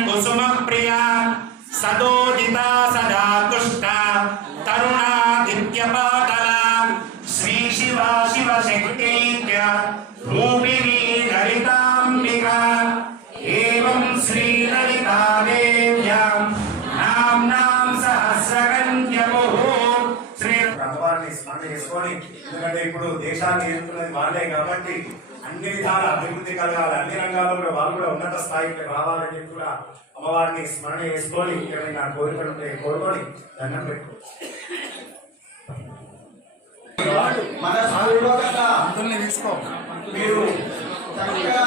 चैतन्य कुसुम प्रिया सदोदिता सदा तुष्टा స్మరణ చేసుకొని ఎందుకంటే ఇప్పుడు దేశాన్ని ఎదుర్కొన్నది వాళ్ళే కాబట్టి అన్ని విధాల అభివృద్ధి కలగాలి. అన్ని రంగాల్లో కూడా వాళ్ళు కూడా ఉన్నత స్థాయికి రావాలని చెప్పి కూడా అమ్మవారిని స్మరణ చేసుకొని ఏమైనా కోరికలు ఉంటే కోరుకొని దండం పెట్టుకో. మన తీసుకో. మీరు చక్కగా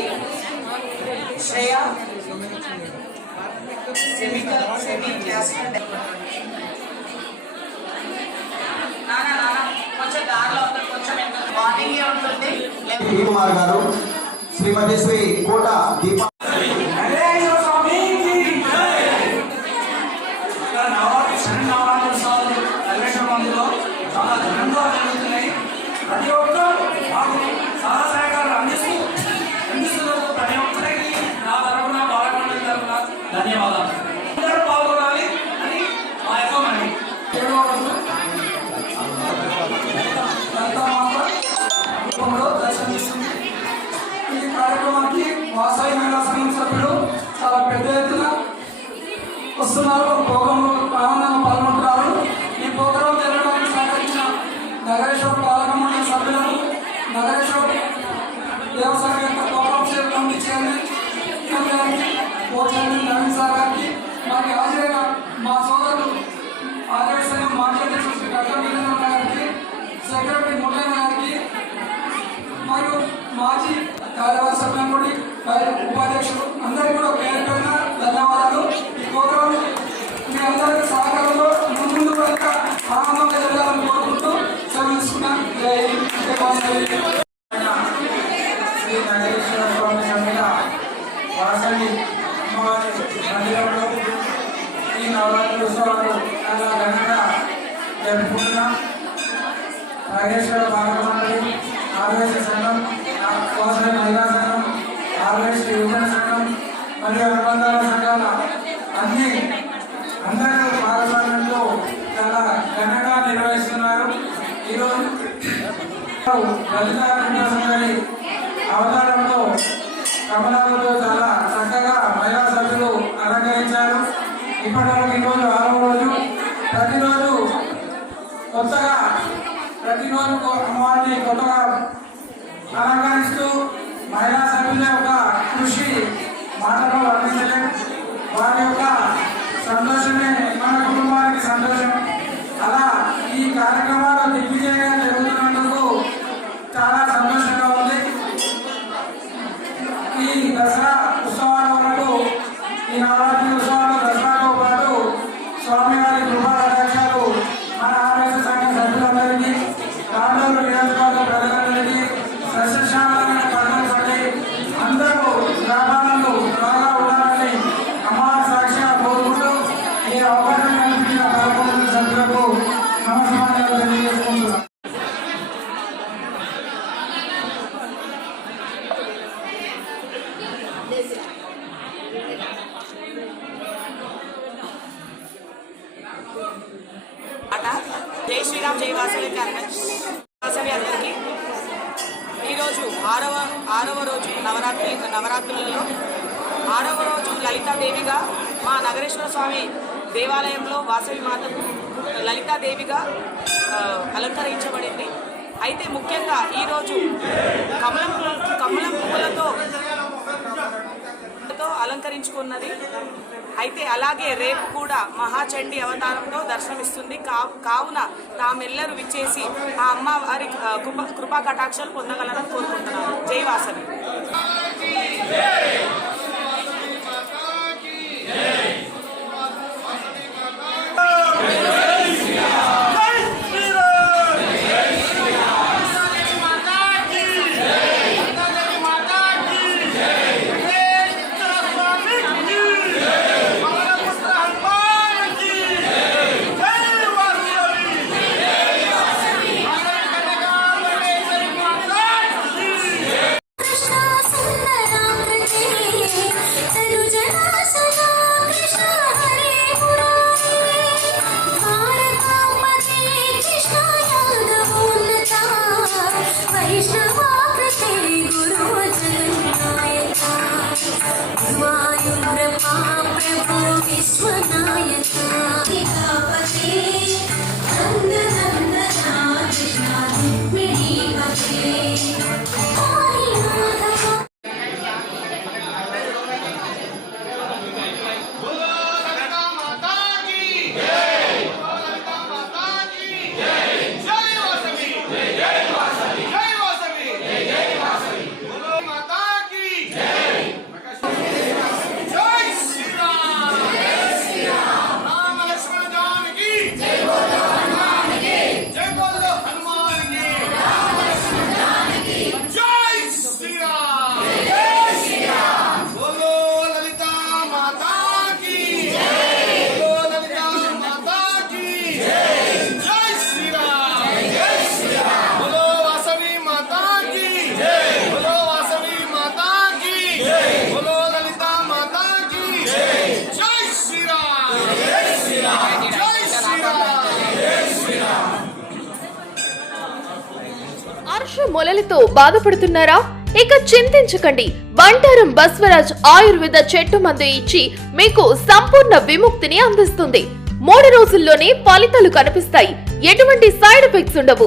డాన్స్ శ్రేయ సెమీ క్లాసికల్ నానా నానా కొంచెం దారిలో కొంచెం మార్నింగే ఉంటుంది కుమార్ గారు శ్రీమతి శ్రీ కోట దీప ధన్యవాదాలు వాసవి అమ్మవారి మందిరంలో ఈ నవరాత్రి ఉత్సవాలు చాలా ఘనంగా జరుపుకుంటున్నాం. నాగేశ్వర బాలమండలి ఆర్వేశ సంఘం మహిళా సంఘం ఆర్వేశ యువజన సంఘం మరియు అనుబంధాల సంఘాల అన్ని అందరూ భాగస్వామ్యంలో చాలా ఘనంగా నిర్వహిస్తున్నారు. ఈరోజు లలితా గారి అవతారంలో కమలాలతో చాలా చక్కగా మహిళా సభ్యులు అలంకరించారు ఇప్పటివరకు ఈరోజు ఆరవ రోజు ప్రతిరోజు కొత్తగా ప్రతిరోజు అమ్మవారిని కొత్తగా అలంకరిస్తూ మహిళా సభ్యుల యొక్క కృషి మాటలో వర్ణించలేం. వారి యొక్క సంతోషమే మన కుటుంబానికి సంతోషం. అలా ఈ కార్యక్రమాలు దిగ్విజయంగా జరుగుతున్నందుకు చాలా సంతోషంగా ఉంది. ఈ దసరా ఉత్సవాల వరకు ఈ ఈ నవరాత్రి వాసవి అందరికీ ఈరోజు ఆరవ ఆరవ రోజు నవరాత్రి నవరాత్రులలో ఆరవ రోజు లలితాదేవిగా మా నగరేశ్వర స్వామి దేవాలయంలో వాసవి మాతకు లలితాదేవిగా అలంకరించబడింది. అయితే ముఖ్యంగా ఈరోజు కమలం కమలం అలంకరించుకున్నది అయితే అలాగే రేపు కూడా మహాచండి అవతారంతో దర్శనమిస్తుంది. కా- కావున తామెల్లరూ విచ్చేసి ఆ అమ్మవారి కృప కృపా కటాక్షాలు పొందగలరని కోరుకుంటున్నాను. జై వాసవి. మొలలతో బాధపడుతున్నారా? ఇక చింతించకండి. బంటారం బస్వరాజ్ ఆయుర్వేద చెట్టు మందు ఇచ్చి మీకు సంపూర్ణ విముక్తిని అందిస్తుంది. మూడు రోజుల్లోనే ఫలితాలు కనిపిస్తాయి. ఎటువంటి సైడ్ ఎఫెక్ట్స్ ఉండవు.